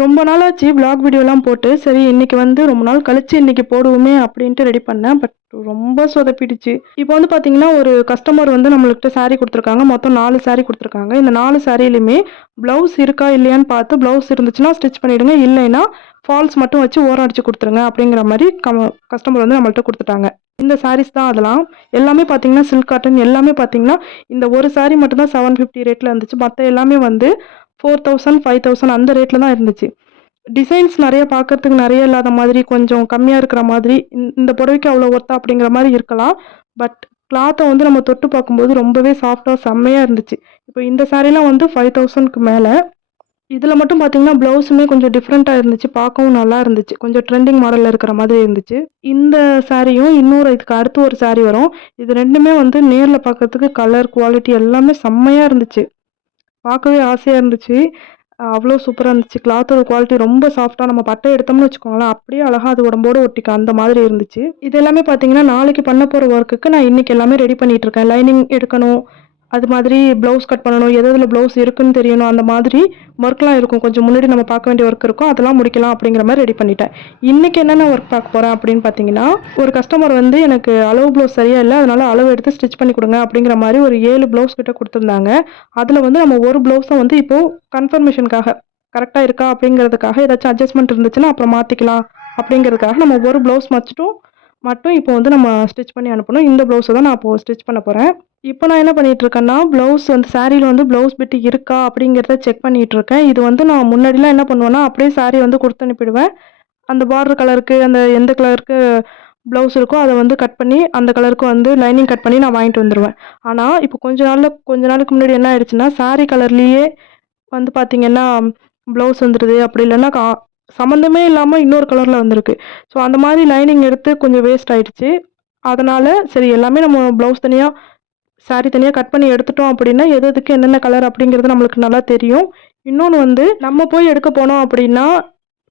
ரொம்ப நாளாச்சு விளாக் வீடியோலாம் போட்டு. சரி இன்றைக்கி வந்து ரொம்ப நாள் கழித்து இன்னைக்கு போடுவோமே அப்படின்ட்டு ரெடி பண்ணேன். பட் ரொம்ப சொதப்பிடுச்சு. இப்போ வந்து பார்த்தீங்கன்னா ஒரு கஸ்டமர் வந்து நம்மள்கிட்ட சாரீ கொடுத்துருக்காங்க. மொத்தம் நாலு சாரீ கொடுத்துருக்காங்க. இந்த நாலு சாரிலையுமே ப்ளவுஸ் இருக்கா இல்லையான்னு பார்த்து ப்ளவுஸ் இருந்துச்சுன்னா ஸ்டிச் பண்ணிவிடுங்க இல்லைன்னா ஃபால்ஸ் மட்டும் வச்சு ஓரம் அடித்து கொடுத்துருங்க அப்படிங்கிற மாதிரி கம் கஸ்டமர் வந்து நம்மள்கிட்ட கொடுத்துட்டாங்க. இந்த சாரீஸ் தான் அதெல்லாம். எல்லாமே பார்த்தீங்கன்னா சில்க் காட்டன் எல்லாமே பார்த்தீங்கன்னா இந்த ஒரு சாரீ மட்டும் தான் செவன் ஃபிஃப்டி ரேட்டில் இருந்துச்சு. மற்ற எல்லாமே வந்து ஃபோர் தௌசண்ட் ஃபைவ் தௌசண்ட் அந்த ரேட்டில் தான் இருந்துச்சு. டிசைன்ஸ் நிறைய பார்க்கறதுக்கு நிறைய இல்லாத மாதிரி கொஞ்சம் கம்மியாக இருக்கிற மாதிரி இந்த- புடவைக்கு அவ்வளோ ஒர்த்தா அப்படிங்கிற மாதிரி இருக்கலாம். பட் கிளாத்தை வந்து நம்ம தொட்டு பார்க்கும்போது ரொம்பவே சாஃப்டாக செம்மையாக இருந்துச்சு. இப்போ இந்த சாரீலாம் வந்து ஃபைவ் தௌசண்ட்க்கு மேலே. இதில் மட்டும் பார்த்தீங்கன்னா ப்ளவுஸுமே கொஞ்சம் டிஃப்ரெண்ட்டாக இருந்துச்சு. பார்க்கவும் நல்லா இருந்துச்சு. கொஞ்சம் ட்ரெண்டிங் மாடலில் இருக்கிற மாதிரி இருந்துச்சு. இந்த சாரியும் இன்னொரு இதுக்கு அடுத்து ஒரு சாரீ வரும். இது ரெண்டுமே வந்து நேரில் பார்க்கறதுக்கு கலர் குவாலிட்டி எல்லாமே செம்மையாக இருந்துச்சு. பார்க்கவே ஆசையாக இருந்துச்சு. அவ்வளோ சூப்பராக இருந்துச்சு. கிளாத்தோட குவாலிட்டி ரொம்ப சாஃப்டாக நம்ம பட்டை எடுத்தோம்னு வச்சுக்கோங்களேன் அப்படியே அழகாக அது உடம்போடு ஒட்டிக்க அந்த மாதிரி இருந்துச்சு. இது எல்லாமே பார்த்தீங்கன்னா நாளைக்கு பண்ண போகிற ஒர்க்குக்கு நான் இன்னைக்கு எல்லாமே ரெடி பண்ணிகிட்ருக்கேன் லைனிங் எடுக்கணும் அது மாதிரி ப்ளவுஸ் கட் பண்ணணும் எது எதில் ப்ளவுஸ் இருக்குன்னு தெரியணும் அந்த மாதிரி ஒர்க்லாம் இருக்கும். கொஞ்சம் முன்னாடி நம்ம பார்க்க வேண்டிய ஒர்க் இருக்கும். அதெல்லாம் முடிக்கலாம் அப்படிங்கிற மாதிரி ரெடி பண்ணிட்டேன். இன்றைக்கி என்னென்ன ஒர்க் பார்க்க போகிறேன் அப்படின்னு பார்த்தீங்கன்னா ஒரு கஸ்டமர் வந்து எனக்கு அளவு ப்ளவுஸ் சரியாக இல்லை அதனால் அளவு எடுத்து ஸ்டிச் பண்ணி கொடுங்க அப்படிங்கிற மாதிரி ஒரு ஏழு ப்ளவுஸ் கிட்ட கொடுத்துருந்தாங்க. அதில் வந்து நம்ம ஒரு ப்ளவுஸை வந்து இப்போது கன்ஃபர்மேஷனுக்காக கரெக்டாக இருக்கா அப்படிங்கிறதுக்காக ஏதாச்சும் அட்ஜஸ்ட்மெண்ட் இருந்துச்சுன்னா அப்புறம் மாற்றிக்கலாம் அப்படிங்கிறதுக்காக நம்ம ஒரு ப்ளவுஸ் மச்சிட்டும் மட்டும் இப்போ வந்து நம்ம ஸ்டிச் பண்ணி அனுப்பணும். இந்த ப்ளவுஸை தான் நான் இப்போது ஸ்டிச் பண்ண போகிறேன் இப்போ நான் என்ன பண்ணிட்டு இருக்கேன்னா ப்ளவுஸ் வந்து சாரியில் வந்து ப்ளவுஸ் பிட்டு இருக்கா அப்படிங்கிறத செக் பண்ணிகிட்டு இருக்கேன் இது வந்து நான் முன்னாடிலாம் என்ன பண்ணுவேன்னா அப்படியே சாரி வந்து கொடுத்து அனுப்பிடுவேன். அந்த பார்டர் கலருக்கு அந்த எந்த கலருக்கு ப்ளவுஸ் இருக்கோ அதை வந்து கட் பண்ணி அந்த கலருக்கு வந்து லைனிங் கட் பண்ணி நான் வாங்கிட்டு வந்துடுவேன் ஆனால் இப்போ கொஞ்ச நாளில் கொஞ்ச நாளுக்கு முன்னாடி என்ன ஆயிடுச்சுன்னா சாரி கலர்லேயே வந்து பார்த்திங்கன்னா ப்ளவுஸ் வந்துடுது அப்படி இல்லைன்னா கா சம்மந்தமே இல்லாமல் இன்னொரு கலரில் வந்திருக்கு. ஸோ அந்த மாதிரி லைனிங் எடுத்து கொஞ்சம் வேஸ்ட் ஆயிடுச்சு. அதனால் சரி எல்லாமே நம்ம ப்ளவுஸ் தனியாக சாரீ தனியாக கட் பண்ணி எடுத்துட்டோம் அப்படின்னா எது எதுக்கு என்னென்ன கலர் அப்படிங்கிறது நம்மளுக்கு நல்லா தெரியும். இன்னொன்று வந்து நம்ம போய் எடுக்க போனோம் அப்படின்னா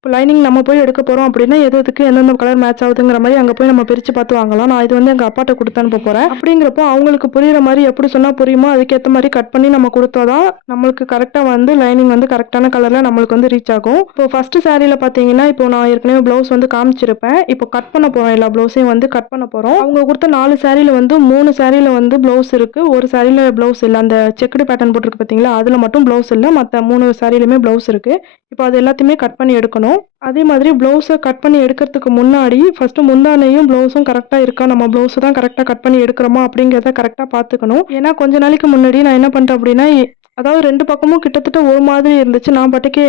இப்போ லைனிங் நம்ம போய் எடுக்க போகிறோம் அப்படின்னா எது எதுக்கு எந்தெந்த கலர் மேட்ச் ஆகுதுங்கிற மாதிரி அங்கே போய் நம்ம பிரித்து பார்த்து வாங்கலாம் நான் இது வந்து எங்கள் அப்பாட்ட கொடுத்து அனுப்ப போகிறேன் அப்படிங்கிறப்போ அவங்களுக்கு புரிகிற மாதிரி எப்படி சொன்னால் புரியுமோ? அதுக்கேற்ற மாதிரி கட் பண்ணி நம்ம கொடுத்தாதான் நம்மளுக்கு கரெக்டாக வந்து லைனிங் வந்து கரெக்டான கலரில் நம்மளுக்கு வந்து ரீச் ஆகும். இப்போ ஃபஸ்ட்டு சாரியில் பார்த்தீங்கன்னா இப்போ நான் ஏற்கனவே ப்ளவுஸ் வந்து காமிச்சிருப்பேன். இப்போ கட் பண்ண போகிறோம் எல்லா ப்ளவுஸையும் வந்து கட் பண்ண போகிறோம் அவங்க கொடுத்த நாலு சாரியில் வந்து மூணு சாரியில் வந்து ப்ளவுஸ் இருக்குது ஒரு சாரியில் ப்ளவுஸ் இல்லை. அந்த செக்குடு பேட்டர்ன் போட்டிருக்கு பார்த்தீங்களா? அதில் மட்டும் ப்ளவுஸ் இல்லை. மற்ற மூணு சாரியிலுமே ப்ளவுஸ் இருக்குது இப்போ அது எல்லாத்தையுமே கட் பண்ணி எடுக்கணும். அதே மாதிரி ப்ளவுஸை கட் பண்ணி எடுக்கிறதுக்கு முன்னாடி ஃபஸ்ட்டு முந்தானையும் ப்ளவுஸும் கரெக்டாக இருக்கா? நம்ம ப்ளவுஸை தான் கரெக்டாக கட் பண்ணி எடுக்கிறோமா? அப்படிங்கிறத கரெக்டாக பார்த்துக்கணும். ஏன்னா கொஞ்ச நாளைக்கு முன்னாடி நான் என்ன பண்ணுறேன் அப்படின்னா அதாவது ரெண்டு பக்கமும் கிட்டத்தட்ட ஒரு மாதிரி இருந்துச்சு. நான் பாட்டுக்கே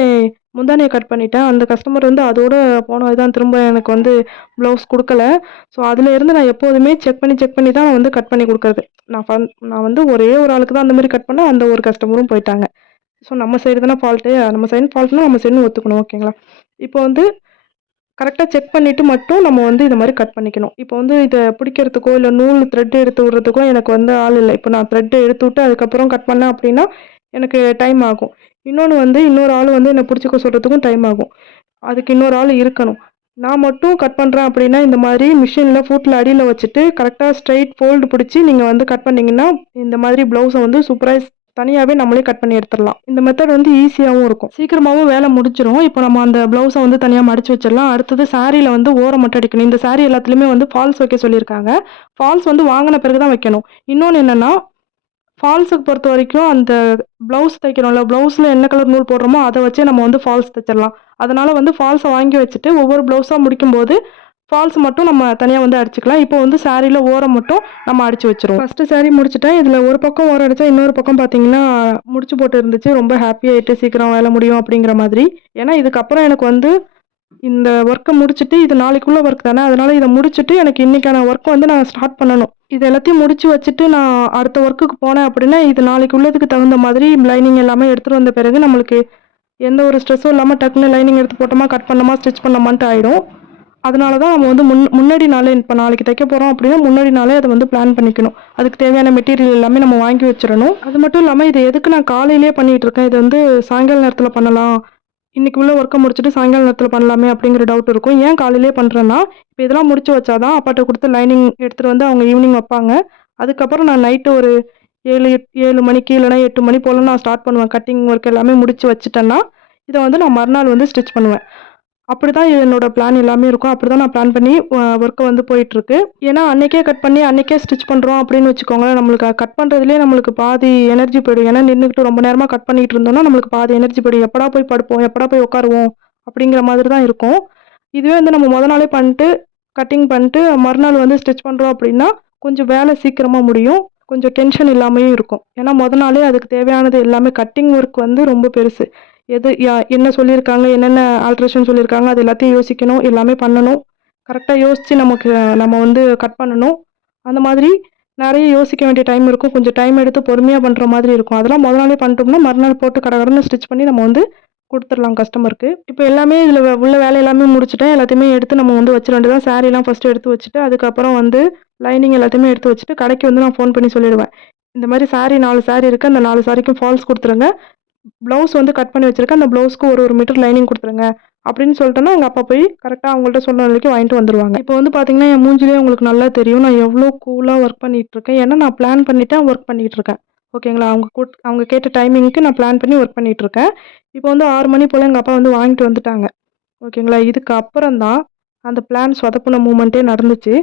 முந்தானையை கட் பண்ணிட்டேன். அந்த கஸ்டமர் வந்து அதோட போனது தான். திரும்ப எனக்கு வந்து ப்ளவுஸ் கொடுக்கல. ஸோ அதுலேருந்து நான் எப்போதுமே செக் பண்ணி செக் பண்ணி தான் நான் வந்து கட் பண்ணி கொடுக்குறது. நான் ஃபன் நான் வந்து ஒரே ஒரு ஆளுக்கு தான் அந்த மாதிரி கட் பண்ணேன் அந்த ஒரு கஸ்டமரும் போயிட்டாங்க. ஸோ நம்ம சைடு தானே ஃபால்ட்டு நம்ம சைடு ஃபால்ட்னா நம்ம சைடுன்னு ஒத்துக்கணும். ஓகேங்களா இப்போ வந்து கரெக்டாக செக் பண்ணிவிட்டு மட்டும் நம்ம வந்து இந்த மாதிரி கட் பண்ணிக்கணும். இப்போ வந்து இதை பிடிக்கிறதுக்கோ இல்லை நூல் த்ரெட் எடுத்து விடுறதுக்கோ எனக்கு வந்து ஆள் இல்லை. இப்போ நான் த்ரெட்டை எடுத்து விட்டு அதுக்கப்புறம் கட் பண்ணேன் அப்படின்னா எனக்கு டைம் ஆகும். இன்னொன்று வந்து இன்னொரு ஆள் வந்து என்னை பிடிச்சிக்க சொல்கிறதுக்கும் டைம் ஆகும். அதுக்கு இன்னொரு ஆள் இருக்கணும். நான் மட்டும் கட் பண்ணுறேன் அப்படின்னா இந்த மாதிரி மிஷினில் ஃபுட்டில் அடியில் வச்சுட்டு கரெக்டாக ஸ்ட்ரைட் ஃபோல்டு பிடிச்சி நீங்கள் வந்து கட் பண்ணிங்கன்னா இந்த மாதிரி ப்ளவுஸை வந்து சூப்பராக தனியாகவே நம்மளே கட் பண்ணி எடுத்துடலாம். இந்த மெத்தட் வந்து ஈஸியாகவும் இருக்கும். சீக்கிரமாகவும் வேலை முடிச்சிடும் இப்போ நம்ம அந்த ப்ளவுஸை வந்து தனியாக மடிச்சு வச்சிடலாம். அடுத்தது சாரியில் வந்து ஓரம் மட்டும் அடிக்கணும். இந்த சாரி எல்லாத்துலேயுமே வந்து ஃபால்ஸ் வைக்க சொல்லியிருக்காங்க. ஃபால்ஸ் வந்து வாங்கின பிறகு தான் வைக்கணும். இன்னொன்று என்னென்னா ஃபால்ஸுக்கு பொறுத்த வரைக்கும் அந்த ப்ளவுஸ் தைக்கிறோம்ல ப்ளவுஸில் என்ன கலர் நூல் போடுறோமோ அதை வச்சே நம்ம வந்து ஃபால்ஸ் தைச்சிடலாம். அதனால் வந்து ஃபால்ஸை வாங்கி வச்சுட்டு ஒவ்வொரு ப்ளவுஸாக முடிக்கும்போது ஃபால்ஸ் மட்டும் நம்ம தனியாக வந்து அடிச்சுக்கலாம். இப்போ வந்து சாரியில் ஓரம் மட்டும் நம்ம அடிச்சு வச்சிருவோம். ஃபஸ்ட்டு சாரி முடிச்சிட்டேன். இதில் ஒரு பக்கம் ஓரம் அடித்தா இன்னொரு பக்கம் பார்த்தீங்கன்னா முடிச்சு போட்டு இருந்துச்சு. ரொம்ப ஹாப்பியாகிட்டு சீக்கிரம் வேலை முடியும் அப்படிங்கிற மாதிரி. ஏன்னா இதுக்கப்புறம் எனக்கு வந்து இந்த ஒர்க்கை முடிச்சுட்டு இது நாளைக்குள்ளே ஒர்க் தானே. அதனால் இதை முடிச்சுட்டு எனக்கு இன்றைக்கான ஒர்க் வந்து நான் ஸ்டார்ட் பண்ணணும். இது எல்லாத்தையும் முடிச்சு வச்சுட்டு நான் அடுத்த ஒர்க்குக்கு போனேன் அப்படின்னா இது நாளைக்கு உள்ளதுக்கு தகுந்த மாதிரி லைனிங் எல்லாமே எடுத்துகிட்டு வந்த பிறகு நம்மளுக்கு எந்த ஒரு ஸ்ட்ரெஸ்ஸும் இல்லாமல் டக்குன்னு லைனிங் எடுத்து போட்டோமா கட் பண்ணோமா ஸ்டிச் பண்ணோமான்ட்டு ஆகிடும் அதனால தான் நம்ம வந்து முன் முன்னாடி நாளே இப்போ நாளைக்கு தைக்க போகிறோம் அப்படின்னா முன்னாடி நாளே அதை வந்து பிளான் பண்ணிக்கணும். அதுக்கு தேவையான மெட்டீரியல் எல்லாமே நம்ம வாங்கி வச்சிடணும். அது மட்டும் இல்லாமல் இது எதுக்கு நான் காலையிலேயே பண்ணிகிட்ருக்கேன் இருக்கேன்? இது வந்து சாயங்கால நேரத்தில் பண்ணலாம். இன்றைக்கி உள்ள ஒர்க்கை முடிச்சுட்டு சாயங்கால நேரத்தில் பண்ணலாமே அப்படிங்கிற டவுட் இருக்கும். ஏன் காலையிலேயே பண்ணுறேன்னா இப்போ இதெல்லாம் முடிச்சு வச்சாதான் அப்பாட்ட கொடுத்து லைனிங் எடுத்துகிட்டு வந்து அவங்க ஈவினிங் வைப்பாங்க. அதுக்கப்புறம் நான் நைட்டு ஒரு ஏழு ஏழு மணிக்கு இல்லைனா எட்டு மணி போல் நான் ஸ்டார்ட் பண்ணுவேன். கட்டிங் ஒர்க் எல்லாமே முடிச்சு வச்சுட்டேன்னா இதை வந்து நான் மறுநாள் வந்து ஸ்டிச் பண்ணுவேன். அப்படி தான் என்னோட பிளான் எல்லாமே இருக்கும் அப்படி தான் நான் பிளான் பண்ணி ஒர்க்கை வந்து போயிட்டுருக்கு. ஏன்னா அன்னைக்கே கட் பண்ணி அன்னைக்கே ஸ்டிச் பண்ணுறோம் அப்படின்னு வச்சுக்கோங்களேன். நம்மளுக்கு கட் பண்ணுறதுலேயே நம்மளுக்கு பாதி எனர்ஜி போயிடும். ஏன்னா நின்றுக்கிட்டு ரொம்ப நேரமாக கட் பண்ணிகிட்டு இருந்தோம்னா நம்மளுக்கு பாதி எனர்ஜி போயிடும். எப்படா போய் படுப்போம்? எப்படா போய் உட்காருவோம் அப்படிங்கிற மாதிரி தான் இருக்கும். இதுவே வந்து நம்ம முத நாளே பண்ணிட்டு கட்டிங் பண்ணிட்டு மறுநாள் வந்து ஸ்டிச் பண்ணுறோம் அப்படின்னா கொஞ்சம் வேலை சீக்கிரமாக முடியும். கொஞ்சம் டென்ஷன் இல்லாமையும் இருக்கும். ஏன்னா முத நாளே அதுக்கு தேவையானது எல்லாமே கட்டிங் ஒர்க் வந்து ரொம்ப பெருசு. எது யா என்ன சொல்லியிருக்காங்க என்னென்ன ஆல்ட்ரேஷன் சொல்லியிருக்காங்க அது எல்லாத்தையும் யோசிக்கணும் எல்லாமே பண்ணணும். கரெக்டாக யோசித்து நமக்கு நம்ம வந்து கட் பண்ணணும். அந்த மாதிரி நிறைய யோசிக்க வேண்டிய டைம் இருக்கும். கொஞ்சம் டைம் எடுத்து பொறுமையாக பண்ணுற மாதிரி இருக்கும். அதெல்லாம் முத நாளே பண்ணிட்டோம்னா மறுநாள் போட்டு கடகடன்னு ஸ்டிச் பண்ணி நம்ம வந்து கொடுத்துடலாம் கஸ்டமருக்கு இப்போ எல்லாமே இதில் உள்ள வேலை எல்லாமே முடிச்சுட்டேன். எல்லாத்தையுமே எடுத்து நம்ம வந்து வச்சிட வேண்டியதான் சாரீலாம் ஃபஸ்ட்டு எடுத்து வச்சுட்டு அதுக்கப்புறம் வந்து லைனிங் எல்லாத்தையுமே எடுத்து வச்சுட்டு கடைக்கு வந்து நான் ஃபோன் பண்ணி சொல்லிடுவேன். இந்த மாதிரி சாரீ நாலு சாரீ இருக்குது அந்த நாலு சாரிக்கும் ஃபால்ஸ் கொடுத்துருங்க. ப்ளவுஸ் வந்து கட் பண்ணி வச்சிருக்கேன். அந்த ப்ளவுஸ்க்கு ஒரு ஒரு மீட்டர் லைனிங் கொடுத்துருங்க. அப்படின்னு சொல்லிட்டோன்னா எங்கள் அப்பா போய் கரெக்டாக அவங்கள்ட்ட சொன்ன வரைக்கும் வாங்கிட்டு வந்துருவாங்க. இப்போ வந்து பார்த்தீங்கன்னா என் மூஞ்சிலே உங்களுக்கு நல்லா தெரியும். நான் எவ்வளோ கூலாக ஒர்க் பண்ணிகிட்ருக்கேன் இருக்கேன் ஏன்னா நான் பிளான் பண்ணிவிட்டேன் ஒர்க் பண்ணிகிட்ருக்கேன் இருக்கேன் ஓகேங்களா அவங்க கூட் அவங்க கேட்ட டைமிங்க்கு நான் பிளான் பண்ணி ஒர்க் பண்ணிகிட்ருக்கேன் இருக்கேன் இப்போ வந்து ஆறு மணி போல் எங்கள் அப்பா வந்து வாங்கிட்டு வந்துட்டாங்க. ஓகேங்களா இதுக்கு அப்புறம் தான் அந்த பிளான் சொதப்புன மூமெண்ட்டே நடந்துச்சு.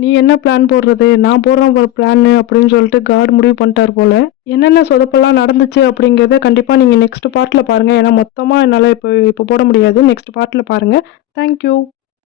நீ என்ன பிளான் போடுறது? நான் போடுறேன் ஒரு பிளான்னு அப்படின்னு சொல்லிட்டு காட் முடிவு பண்ணிட்டார் போல. என்னென்ன சொதப்பெல்லாம் நடந்துச்சு அப்படிங்கிறத கண்டிப்பாக நீங்கள் நெக்ஸ்ட் பார்ட்டில் பாருங்கள் ஏன்னா மொத்தமாக என்னால் இப்போ இப்போ போட முடியாது. நெக்ஸ்ட் பார்ட்டில் பாருங்கள் தேங்க்யூ